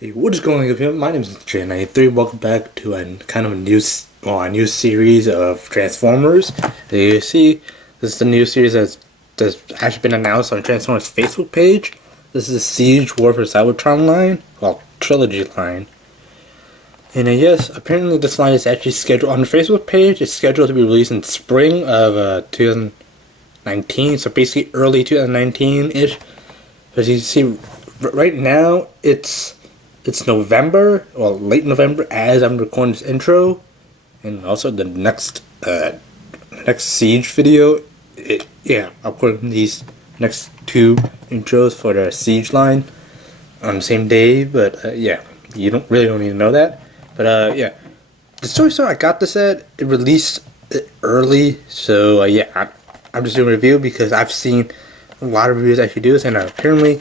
Hey, what is going on? My name is J93. Welcome back to a kind of a new series of Transformers. As you see, this is the new series that's actually been announced on Transformers Facebook page. This is the Siege War for Cybertron line, well, trilogy line. And yes, apparently this line is actually scheduled on the Facebook page. It's scheduled to be released in spring of 2019, so basically early 2019-ish. As you see, right now it's November, well, late November, as I'm recording this intro, and also the next Siege video. I'm recording these next two intros for the Siege line on the same day. But you don't need to know that. But the story store I got this at, it released it early, so I'm just doing a review because I've seen a lot of reviews actually do this, and apparently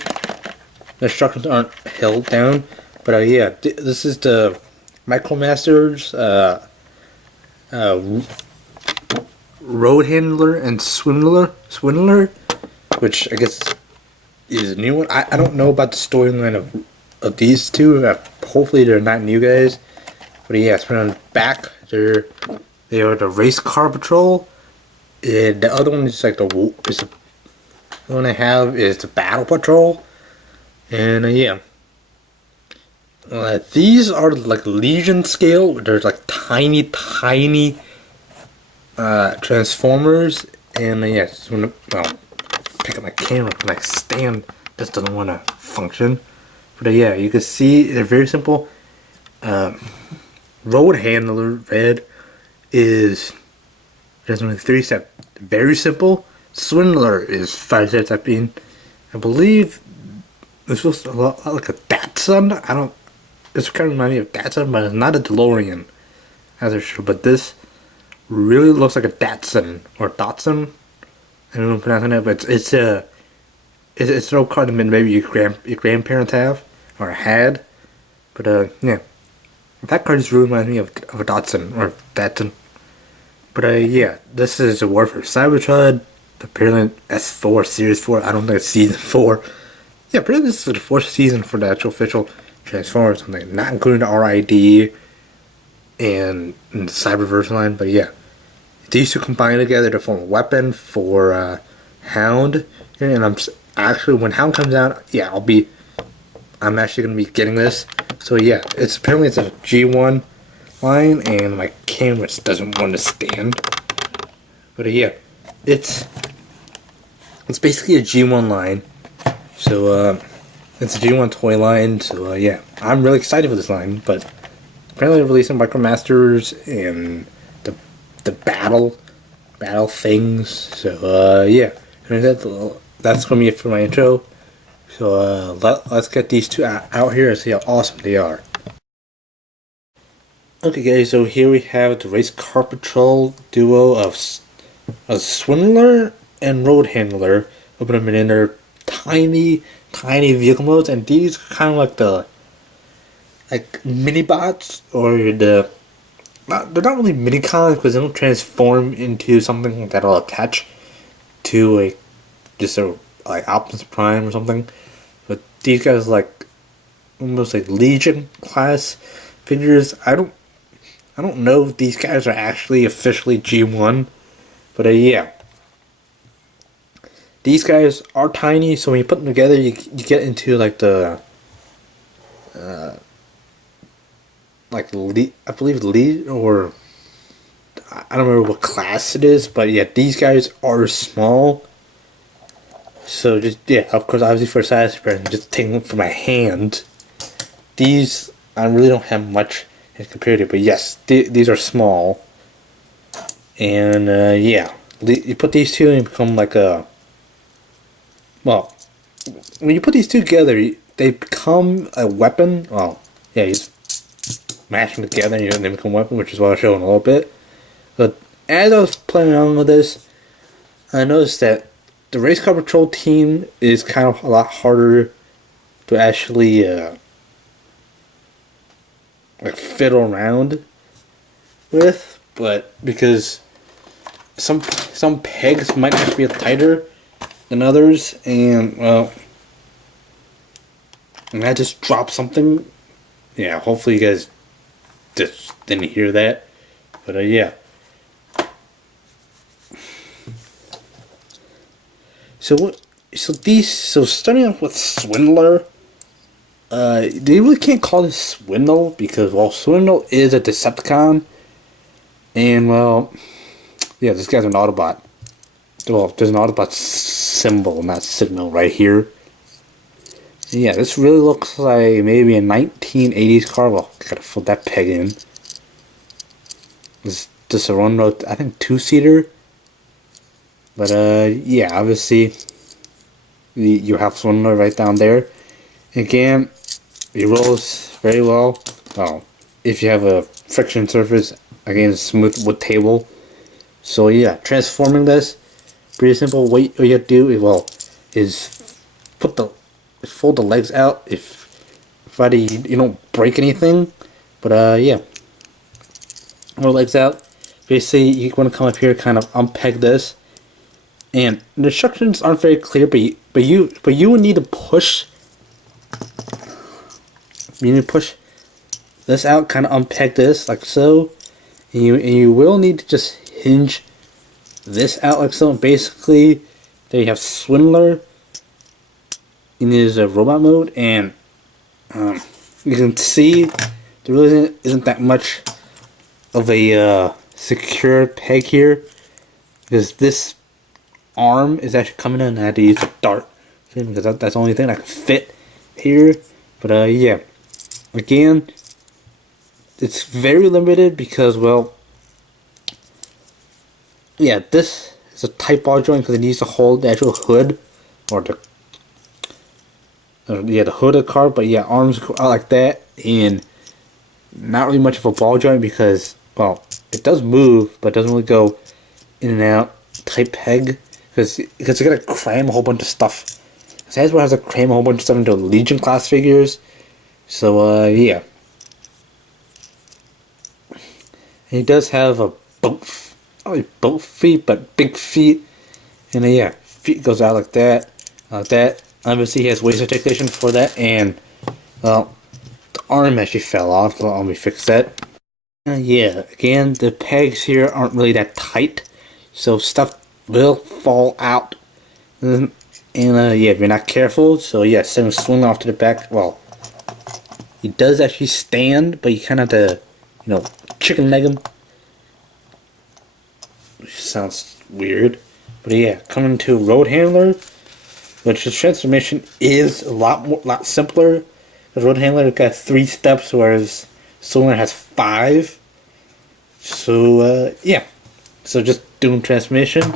the instructions aren't held down. But this is the micromasters, Roadhandler and Swindler, which I guess is a new one. I don't know about the storyline of these two. Hopefully they're not new guys. But yeah, it's been on the back. They are the race car patrol, and the other one is like the one I have is the battle patrol, and these are like Legion scale. There's like tiny Transformers, and just wanna pick up my camera. My stand just doesn't want to function. But you can see they're very simple. Roadhandler red is just only 3 steps. Very simple. Swindler is 5 steps. I believe it's supposed to look like a Datsun. It's kind of reminds me of Datsun, but it's not a DeLorean, as it should. But this really looks like a Datsun or Datsun. I don't know pronouncing it, but it's an old car that maybe your grandparents have or had. But that car just really reminds me of a Datsun or Datsun. But this is a war for Cybertron. Apparently S4 Series 4. I don't think it's Season 4. Yeah, apparently this is the 4th season for the actual official Transformers, something not including the RID and the Cyberverse line. But these two combine together to form a weapon for Hound. And when Hound comes out, I'm actually gonna be getting this. So it's a G1 line, and my camera just doesn't want to stand. But it's basically a G1 line. So it's a G1 toy line. So I'm really excited for this line. But apparently they're releasing micromasters and the battle things. So that's gonna be it for my intro. So let's get these two out here and see how awesome they are. Okay guys, so here we have the race car patrol duo of Swindler and Roadhandler. Open them in their tiny vehicle modes, and these are kind of like the mini bots, or they're not really mini cons because they don't transform into something that'll attach to like Optimus Prime or something. But these guys like almost like Legion class figures. I don't know if these guys are actually officially G1, but these guys are tiny. So when you put them together, you get into like the I believe lead, or I don't remember what class it is, but these guys are small. So of course, obviously for size comparison, just taking them from my hand. These I really don't have much compared to, but yes, these are small. And you put these two and you become like when you put these two together, they become a weapon. You just mash them together and they become a weapon, which is what I'll show in a little bit. But as I was playing around with this, I noticed that the race car patrol team is kind of a lot harder to actually fiddle around with, but because some pegs might actually be tighter than others, and I just dropped something yeah, hopefully you guys just didn't hear that. But yeah. So starting off with Swindler, they really can't call this Swindle because, well, Swindle is a Decepticon, and, well, yeah, this guy's an Autobot. Well, there's an Autobot symbol, not signal, right here. Yeah, this really looks like maybe a 1980s car. Well, gotta fill that peg in. It's just a one-row, I think, two-seater. But, yeah, obviously, you have Swindler right down there. Again, it rolls very well. Well, if you have a friction surface, again, it's smooth wood table. So yeah, transforming this, pretty simple. What you have to do is, well, is fold the legs out if you don't break anything. But yeah, fold the legs out. Basically, you want to come up here, kind of unpeg this. And the instructions aren't very clear, but you would need to push. You need to push this out, kind of unpeg this like so, and you will need to just hinge this out like so. And basically, there you have Swindler in his robot mode, and you can see there really isn't that much of a secure peg here, because this arm is actually coming in, and I had to use a dart because that's the only thing that can fit here. But yeah, again, it's very limited because, well, yeah, this is a tight ball joint because it needs to hold the actual hood, or the hood of the car. But yeah, arms go out like that, and not really much of a ball joint because, well, it does move, but it doesn't really go in and out. Tight peg. Because you gotta cram a whole bunch of stuff. Hasbro has to cram a whole bunch of stuff into Legion class figures. So, yeah. And he does have a boat feet, but big feet. And yeah, feet goes out like that. Like that. Obviously, he has waist articulation for that. And, well, the arm actually fell off. So let me fix that. Yeah, again, the pegs here aren't really that tight. So stuff will fall out, and yeah, if you're not careful. So yeah, send him swing off to the back. Well, he does actually stand, but you kind of have to, chicken leg him, which sounds weird. But yeah, coming to Roadhandler, which the transformation is a lot simpler. Because Roadhandler got 3 steps, whereas Swindler has 5. So yeah, so just doing transformation.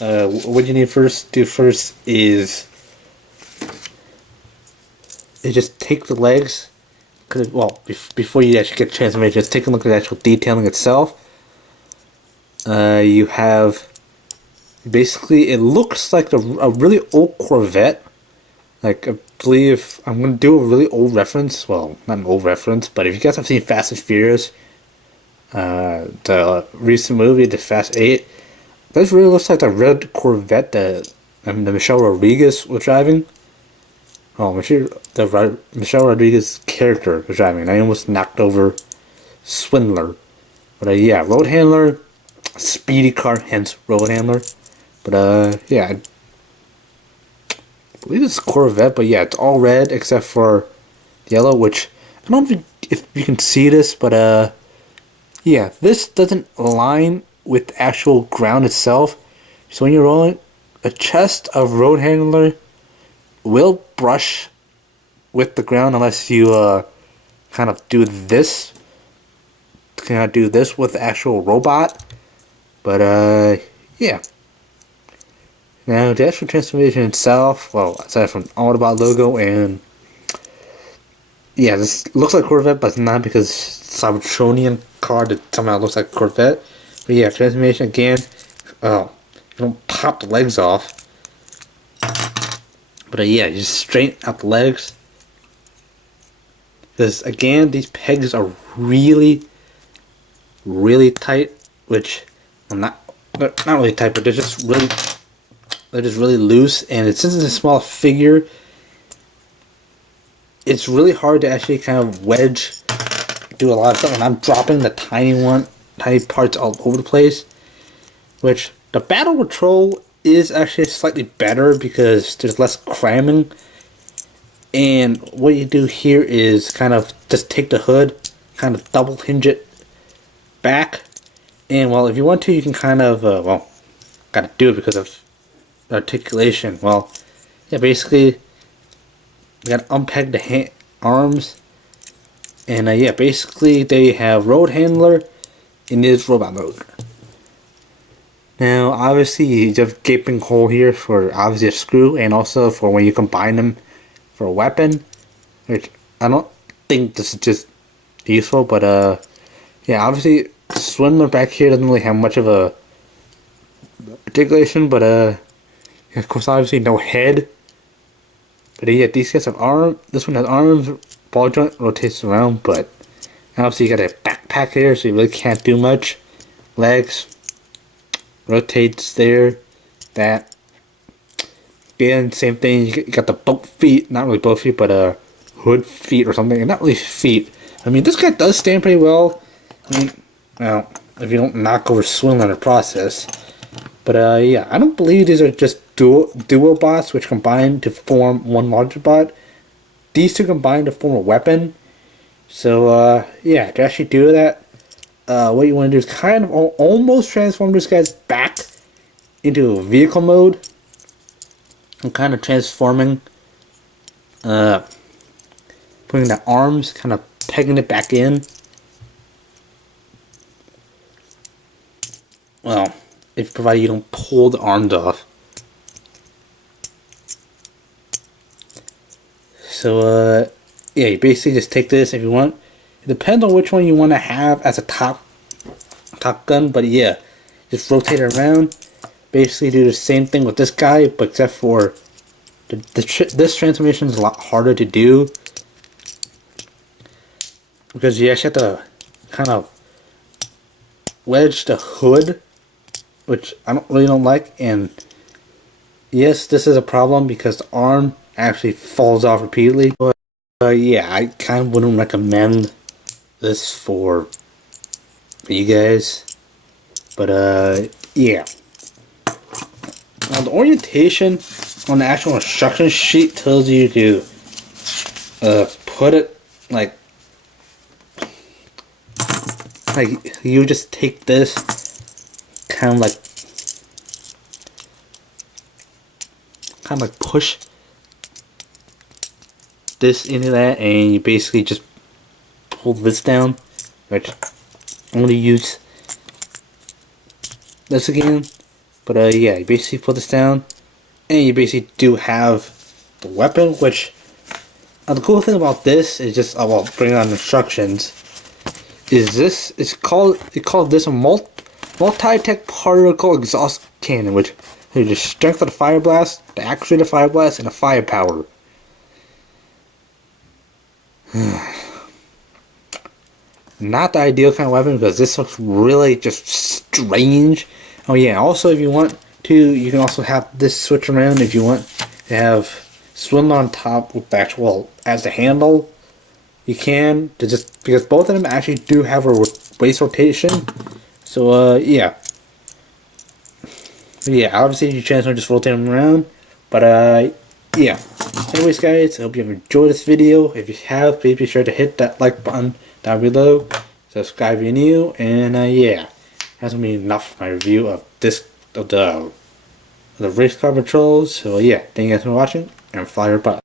What you need do first is just take the legs, before you actually get transformation, just take a look at the actual detailing itself. You have, basically, it looks like a really old Corvette. Like, I believe, I'm going to do a really old reference, well, not an old reference, but if you guys have seen Fast and Furious, the recent movie, the Fast 8, this really looks like the red Corvette that Michelle Rodriguez was driving. Oh, Michelle Rodriguez character was driving. I almost knocked over Swindler. But yeah, Roadhandler, speedy car, hence Roadhandler. But yeah, I believe it's Corvette, but yeah, it's all red except for yellow, which I don't know if you can see this, but yeah, this doesn't align with the actual ground itself. So when you're rolling, a chest of Roadhandler will brush with the ground unless you kind of do this. Kind of do this with the actual robot. But yeah. Now the actual transformation itself, well, aside from Autobot logo, and yeah, this looks like Corvette, but it's not, because Cybertronian car that somehow looks like Corvette. But yeah, transformation again. Oh, you don't pop the legs off. But yeah, you just straighten out the legs. Because again, these pegs are really, really tight. Which, well, not really tight, but they're just really loose. And since it's a small figure, it's really hard to actually kind of wedge do a lot of stuff, and I'm dropping the tiny parts all over the place. Which the battle patrol is actually slightly better because there's less cramming. And what you do here is kind of just take the hood, kind of double hinge it back, and well, if you want to, you can kind of gotta do it because of articulation. Well, yeah, basically you gotta unpeg the arms, and yeah, basically they have Roadhandler in this robot mode. Now, obviously, you have gaping hole here for obviously a screw, and also for when you combine them for a weapon, which I don't think this is just useful, but yeah, obviously, Swindler back here doesn't really have much of a articulation, but of course, obviously, no head. But yeah, these guys have arms. This one has arms, ball joint rotates around, but obviously, you got a backpack here, so you really can't do much. Legs rotates there, that. Again, same thing, you got the boat feet, not really boat feet, but hood feet or something, not really feet. I mean, this guy does stand pretty well. I mean, well, if you don't knock over Swindler in the process. But yeah, I don't believe these are just duo bots which combine to form one larger bot. These two combine to form a weapon. So yeah, to actually do that, what you want to do is kind of almost transform this guy's back into vehicle mode. I'm kind of transforming, putting the arms, kind of pegging it back in. Well, if provided you don't pull the arms off. So yeah, you basically just take this if you want. It depends on which one you want to have as a top gun, but yeah, just rotate it around. Basically do the same thing with this guy, but except for this transformation is a lot harder to do because you actually have to kind of wedge the hood, which I really don't like. And yes, this is a problem because the arm actually falls off repeatedly. But yeah, I kind of wouldn't recommend this for you guys. But yeah. Now the orientation on the actual instruction sheet tells you to put it like you just take this kind of like push this into that, and you basically just pull this down, which I'm going to use this again. But yeah, you basically put this down, and you basically do have the weapon, which the cool thing about this is just, well, bring on instructions, is this, they call this a multi-tech particle exhaust cannon, which is the strength of the fire blast, the accuracy of the fire blast, and the firepower. Not the ideal kind of weapon because this looks really just strange. Oh yeah, also if you want to, you can also have this switch around if you want to have Swindler on top with the actual, as the handle. You can, to just, because both of them actually do have a waist rotation. So yeah. Yeah, obviously you can just rotate them around. But yeah. Anyways guys, I hope you have enjoyed this video. If you have, please be sure to hit that like button down below. Subscribe if you're new, and yeah. That's gonna be enough for my review of the race car patrols. So yeah, thank you guys for watching, and fire bye.